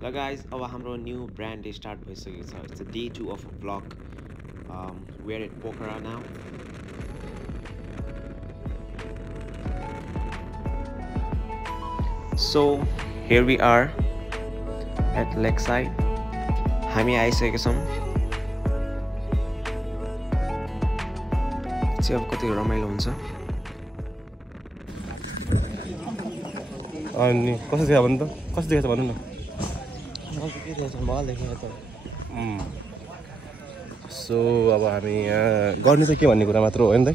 Hello guys, अब हाम्रो new brand day start भइसकेको छ. It's a day 2 of a vlog. We're at Pokhara now. So here we are at Lakeside. हामी आइसकेका छौँ. चाहिँ अब कति रमाइलो हुन्छ. अनि कस्तो देखा भन्नु त कस्तो देखेछ भन्नु न सो अब हामी यहाँ गर्ने चाहिँ के भन्ने कुरा मात्र हो नि त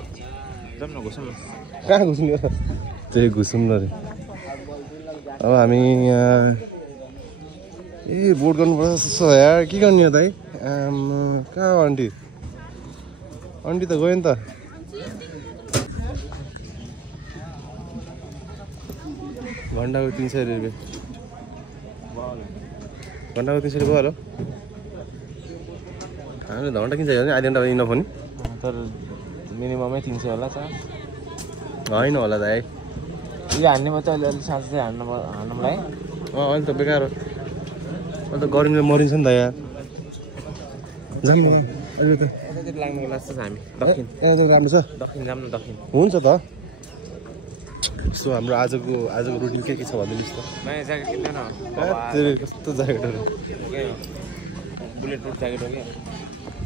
कहाँ घुस्नु त्यही घुसौँ न रे अब हामी यहाँ बोट गर्नुपर्छ यार के गर्ने त है कहाँ हो आन्टी आन्टी त गयो नि त घन्टाको 300 रुपियाँ घन्टाको 300 रुपियाँ भयो हामीले घन्टा किन्छ भने आधी घन्टा इनफ हो नि तर मिनिममै 300 होला छ होइन होला त है यो हान्ने मात्रै अलि साँझ चाहिँ हान्नुलाई अहिले त बेकार हो अहिले त गर्मीले मरिन्छ नि त यार जानु अहिले त यतातिर लाग्नुको लाग्छ हामी दक्षिण यहाँ त राम्रो छ दक्षिण जाऊँ न दक्षिण हुन्छ त सो हाम्रो आजको रुटिन के छ भनिदिनुहोस् त नयाँ ज्याकेट किन्दैन कस्तो ज्याकेटहरू बुलेट प्रुफ ज्याकेट हो क्या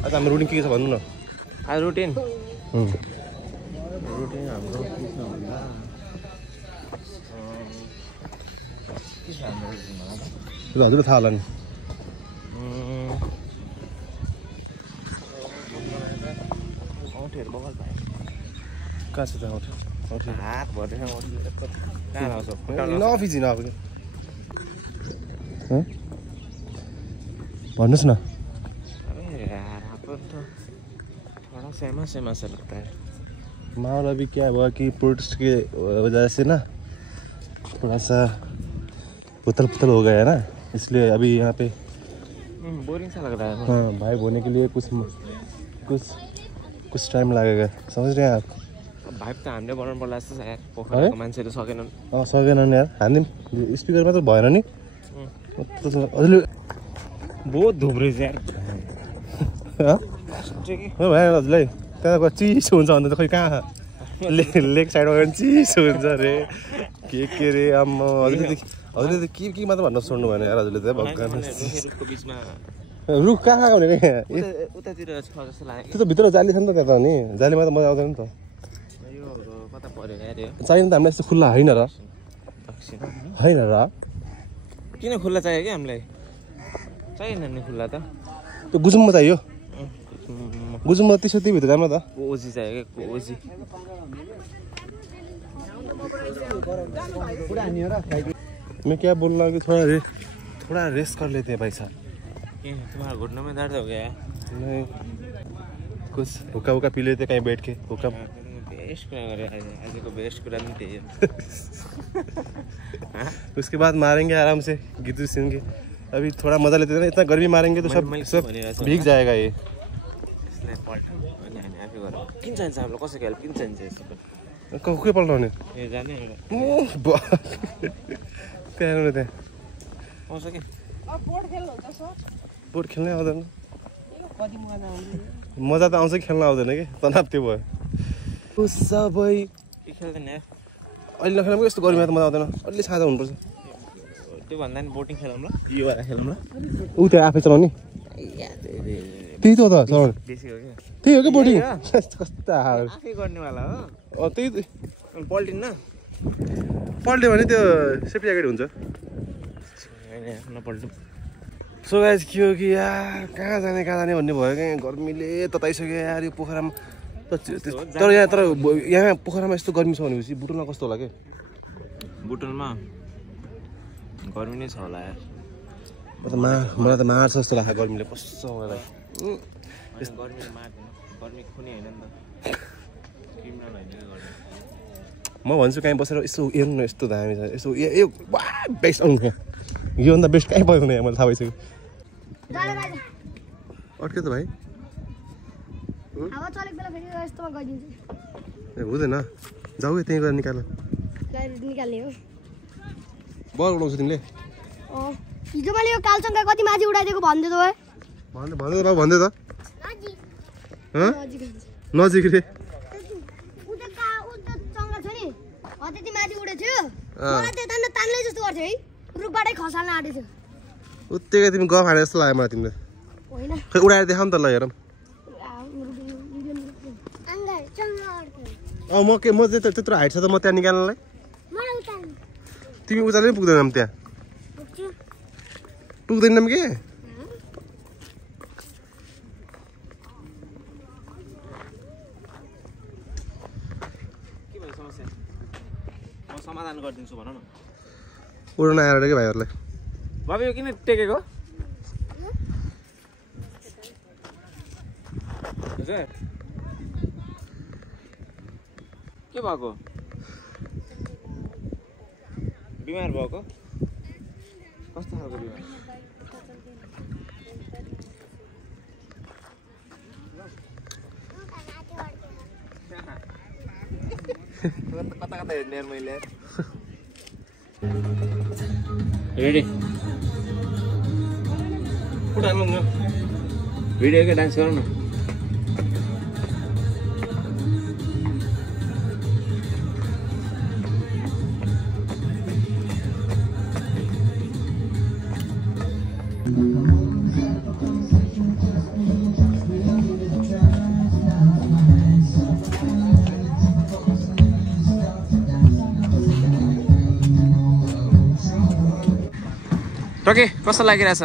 आज हाम्रो रुटिन के छ भन्नु न आज रुटिन हाम्रो के छ भन्दा के छ हाम्रो रुटिन हजुरलाई थाहा होला नि औँठीहरू बगल पाएँ कहाँ छ त औँठी हात भरेर कहाँ लाउँछ नफिजी न अब भन्नुहोस् न थोड़ा सहमा सा लगता है माहौल अभी क्या हुआ कि प्रोटेस्ट के वजह से ना थोड़ा सा उथल पुथल हो गया है ना इसलिए अभी यहाँ पे बोरिंग सा लग रहा है हाँ वाइब होने के लिए कुछ टाइम लगेगा समझ रहे हैं आप भाइब त हामीले बनाउनु पर्ला जस्तो छ यार पोखराको मान्छेले सकेनन् सकेनन् यार हान्दिउँ स्पिकर मात्र भएन नि हजुरले बहुत धुब्रे छ यार भएन हजुरलाई त्यहाँको चिसो हुन्छ अन्त खोइ कहाँ लेक साइडमा गयो भने चिसो हुन्छ अरे के अरे आम्मा हजुरले त के मात्र भन्न छोड्नु भएन यार हजुरले त भगवान् रुख कहाँ भनेको यहाँ उतातिर छ जस्तो लाग्यो त्यो त भित्र जाली छ नि त त्यहाँ त नि जालीमा त मजा आउँदैन नि त कता पर्यो यार यो चाहिने त हामीलाई यस्तो खुल्ला होइन र होइन र किन खुल्ला चाहियो कि हामीलाई चाहिएन नि खुल्ला त त्यो गुजुममा चाहियो गुजुममा त्यही भित्र जानु त कोजी चाहियो क्या कोजी मैं क्या बोल रहा हूँ कि थोड़ा रेस्ट कर लेते हैं भाई साहब तुम्हारा घुटनों में दर्द हो गया है नहीं कुछ हुक्का हुक्का पी लेते कहीं बैठ के हुक्का बेस्ट कुरा गरे आज को बेस्ट कुरा नहीं चाहिए उसके बाद मारेंगे आराम से गीत सिंह के अभी थोड़ा मजा लेते हैं ना इतना गर्मी मारेंगे तो सब भीग जाएगा ये इसलिए पल्ट अनि हामी आफै गरौँ किन चाहिन्छ हामीलाई कसैको हेल्प किन चाहिन्छ यसो के पल्टाउने ए जाने त्यहाँ त्यहाँ आउँछ कि बोट खेल्नै आउँदैन मजा त आउँछ कि खेल्न आउँदैन कि तनाव त्यो भयो सबै के खेल्दैन यार अहिले नखेल्नु यस्तो गर्मीमा त मजा आउँदैन अलि सादा हुनुपर्छ त्यो भन्दा नि बोटिङ खेलौँ ल यो भएर खेलौँ ल ऊ त्यहाँ आफै चलाउने त्यही त हो त चलाउने बेसी हो क्या त्यही हो कि बोटिङ कस्तो आफै गर्नेवाला हो त्यही पल्टिन्न पल्ट्यो भने त्यो सेफ्टी ज्याकेट हुन्छ नपल्टौँ सो गाइस के हो कि यार कहाँ जाने भन्ने भयो क्या गर्मीले तताइसक्यो यार यो पोखरामा तर यहाँ पोखरामा यस्तो गर्मी छ भनेपछि बुटुलमा कस्तो होला के बुटुलमा गर्मी नै छ होला यार मलाई त मार्छ जस्तो लाग्छ गर्मीले कस्तो मलाई गर्मीले मार्दैन गर्मी खुनै होइन नि त क्रिमिनल होइन म भन्छु कहीँ बसेर यसो हेर्नु यस्तो दामी छ यसो ए बेस्ट आउनु योभन्दा बेस्ट कहीँ पाउँदैन यहाँ मैले थाहा भइसक्यो अट्क्यो त भाइ हुँदैन जाऊ त्यहीँ गएर निकाल निकाल्ने हो बल उडाउँछु तिमीले हिजो मैले यो कालसँग कति माथि उडाइदिएको भन्दै त भन्दै त भन्दै त नजिक रे त्यति माथि उडेको थियो मलाई त्यो तान्दै जस्तो गर्थ्यो है रुखबाटै खसाल्न आँटेको थियो उत्तिकै तिमी गफ हाने जस्तो लाग्यो मलाई तिमीले होइन खै उडाएर देखाउ नि त ल हेरौँ म चाहिँ त्यत्रो हाइट छ त म त्यहाँ निकाल्नलाई तिमी उचाल्नै पुग्दैनौ त्यहाँ पुग्दैनौ के समाधान गरिदिन्छु भन न उड्न आएर के भाइहरूलाई बाबु यो किन टेकेको के भएको बिमार भएको कस्तो खालको बिमार कता कता हेर्ने यार मैले रेडी भिडियो के डान्स गरौँ न टके कस्तो लागिरहेछ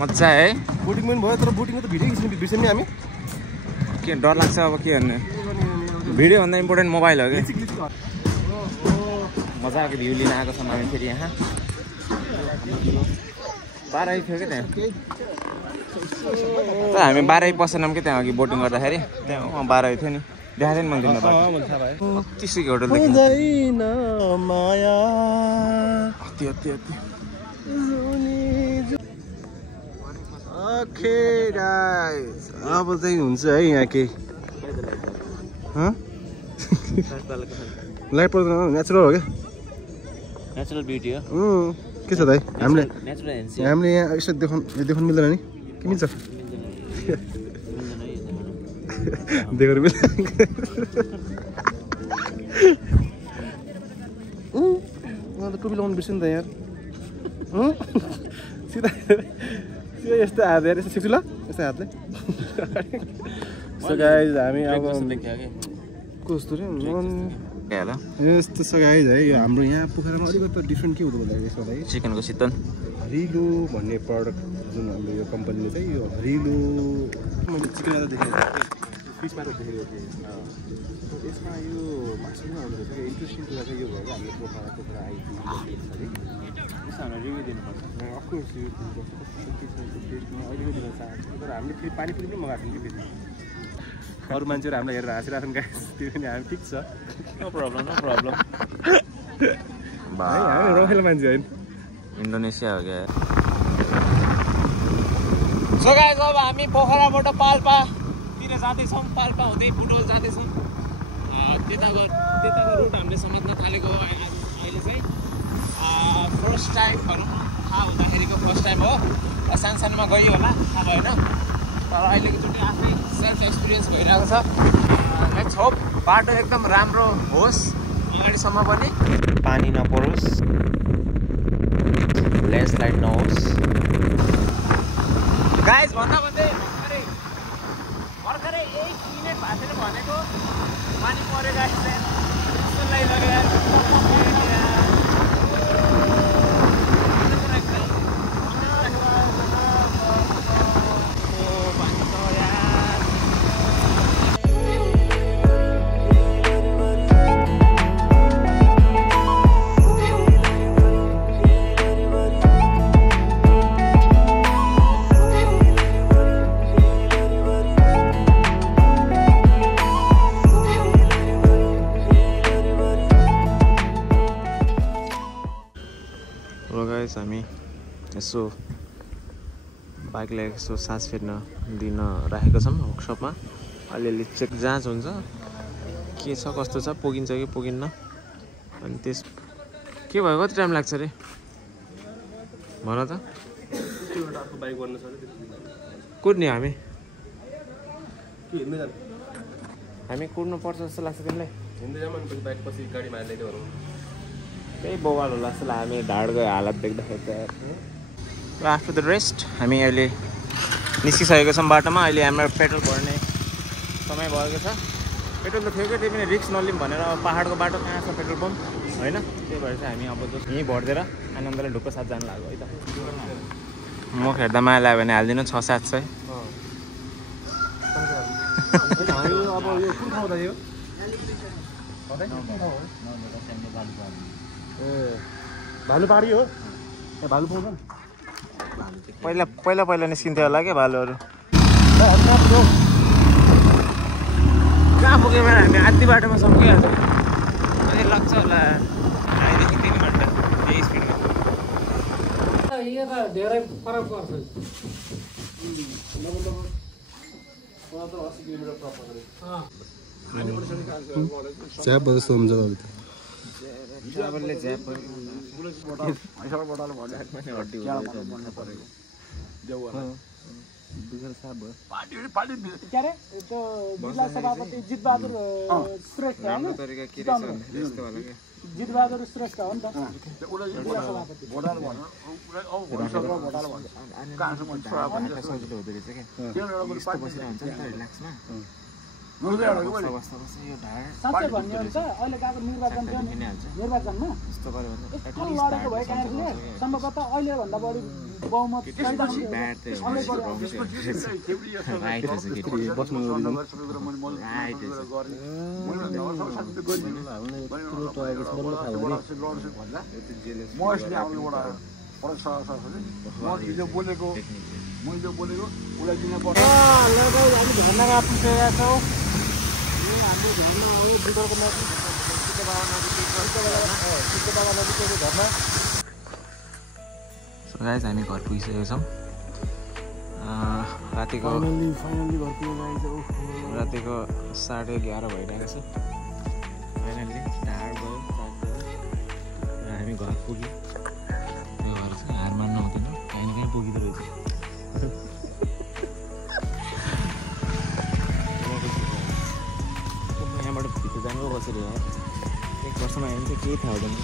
मजा है बोटिङ पनि भयो तर बोटिङको त भिडियो खिच्नु बिर्स्यौँ नि हामी के डर लाग्छ अब के गर्ने भिडियो भन्दा इम्पोर्टेन्ट मोबाइल हो कि मजाको भ्यू लिन आएको छौँ हामी फेरि यहाँ 12 थियो क्या त्यहाँ त हामी 12 पसेनौँ कि त्यहाँ अघि बोटिङ गर्दाखेरि त्यहाँ 12 थियो नि देखाएको थिएँ नि मैले अति सुकी होटल ओके गाइस अब चाहिँ हुन्छ है यहाँ केही लाइट पर्दैन नेचुरल हो क्या नेचुरल ब्युटी हो के छ त है हामीले यहाँ यसो देखाउनु मिल्दैन नि के मिल्छ देखाउनु मिल्दैन टोपी लगाउनु बिर्स्यो नि त यार सिधा यस्तो हात हेर यस्तो सिक्छु ल यस्तो हातले सो गाइज हामी अब कस्तो रे यस्तो छ गाइज है यो हाम्रो यहाँ पोखरामा अलिकति डिफ्रेन्ट के हुँदो भन्दाखेरि यसमा है चिकनको शीतल हरिलो भन्ने प्रडक्ट जुन हाम्रो यो कम्पनीले चाहिँ यो हरिलो मैले चिकन देखेको फिसमा त देखेको थिएँ यसमा यो मासु पनि आउँदो रहेछ इन्ट्रेस्टिङ कुरा चाहिँ यो भयो कि हामीले पोखरा आइपुग्यो हामीले रिभ्यू दिनुपर्छ अफकोर्स यो टेस्टमा अहिलेको दिन चाहन्छ तर हामीले फेरि पानीपुरी पनि मगाएको थियौँ कि फेरि अरू मान्छेहरू हामीलाई हेरेर हाँसिरहेको गाइस त्यो पनि हामी ठिक छ नो प्रब्लम हामी रमाइलो मान्छे होइन इन्डोनेसिया हो क्या सो गाइस अब हामी पोखराबाट पाल्पातिर जाँदैछौँ पाल्पा हुँदै बुटोल जाँदैछौँ त्यताको रुट हामीले समात्न थालेको अहिले चाहिँ फर्स्ट टाइम भनौँ थाहा हुँदाखेरिको फर्स्ट टाइम हो सानसानोमा गयो होला थाहा भएन तर अहिलेको चोटि आफ्नै सेल्फ एक्सपिरियन्स भइरहेको छ लेट्स होप बाटो एकदम राम्रो होस् अगाडिसम्म पनि पानी नपरोस् ल्यान्डस्लाइड नहोस् गाइस भन्दा भन्दै भर्खरै 1 मिनेट भएको भनेको पानी पऱ्यो गाइस हामी यसो बाइकलाई यसो सास फेर्न दिन राखेको छौँ वर्कसपमा अलिअलि चेक जाँच हुन्छ के छ कस्तो छ पुगिन्छ कि पुगिन्न अनि के भयो कति टाइम लाग्छ रे भन त बाइक बन्न छ कुद्ने हामी के हिँड्दै जानु हामी कुद्नु पर्छ जस्तो लाग्छ तिमीलाई हिँड्दै जाऊँ अनि पछि बाइक पछि गाडीमा हाल्दै थियो त्यही बवाल होला जस्तो लाग्यो हामी ढाडको हालत देख्दाखेरि त आफ्टर द रेस्ट हामी अहिले निस्किसकेको छौँ बाटोमा अहिले हाम्रो पेट्रोल भर्ने समय भएको छ पेट्रोल त थियो क्या त्यही पनि रिक्स नलिउँ भनेर पाहाडको बाटो कहाँ छ पेट्रोल पम्प होइन त्यही भएर चाहिँ हामी अब जस्तो यहीँ भरिदिएर आनन्दले ढुक्क साथ जानु लाग्यो है त म हेर्दा माया लाग्यो भने हालिदिनु 600-700 अब यो कुन ठाउँ त यो भालु पारी हो भालु पाउँछ पहिला निस्किन्थ्यो होला क्या भालुहरू कहाँ पुग्यो भने हामी आधी बाटोमा सकिहाल्छ अहिले लाग्छ होला आइदेखि 3 घन्टा यही स्पिडमा यो त धेरै फरक पर्छ च्याप जस्तो हुन्छ चावलले च्याप के अरे त्यो जिल्ला सभापति जितबहादुर श्रेष्ठ होइन जितबहादुर श्रेष्ठ हो नि त जिल्ला सभापति सजिलो हुँदो रहेछ साँच्चै भन्ने हो भने चाहिँ अहिले गएको निर्वाचन थियो नि निर्वाचनमा यस्तो लडेको भए काङ्ग्रेसले सम्भवतः अहिले भन्दा बढी बहुमत गाइस हामी घर पुगिसकेको छौँ रातिको 11:30 भइरहेको छ फाइनल्ली ढाड भयो र हामी घर पुग्यौँ यो घर चाहिँ हार मान्न हुँदैन कहीँ न कहीँ पुगिँदो रहेछ यहाँबाट भित्र जानु कसरी हो 1 वर्षमा आयो भने चाहिँ केही थाहा हुँदैन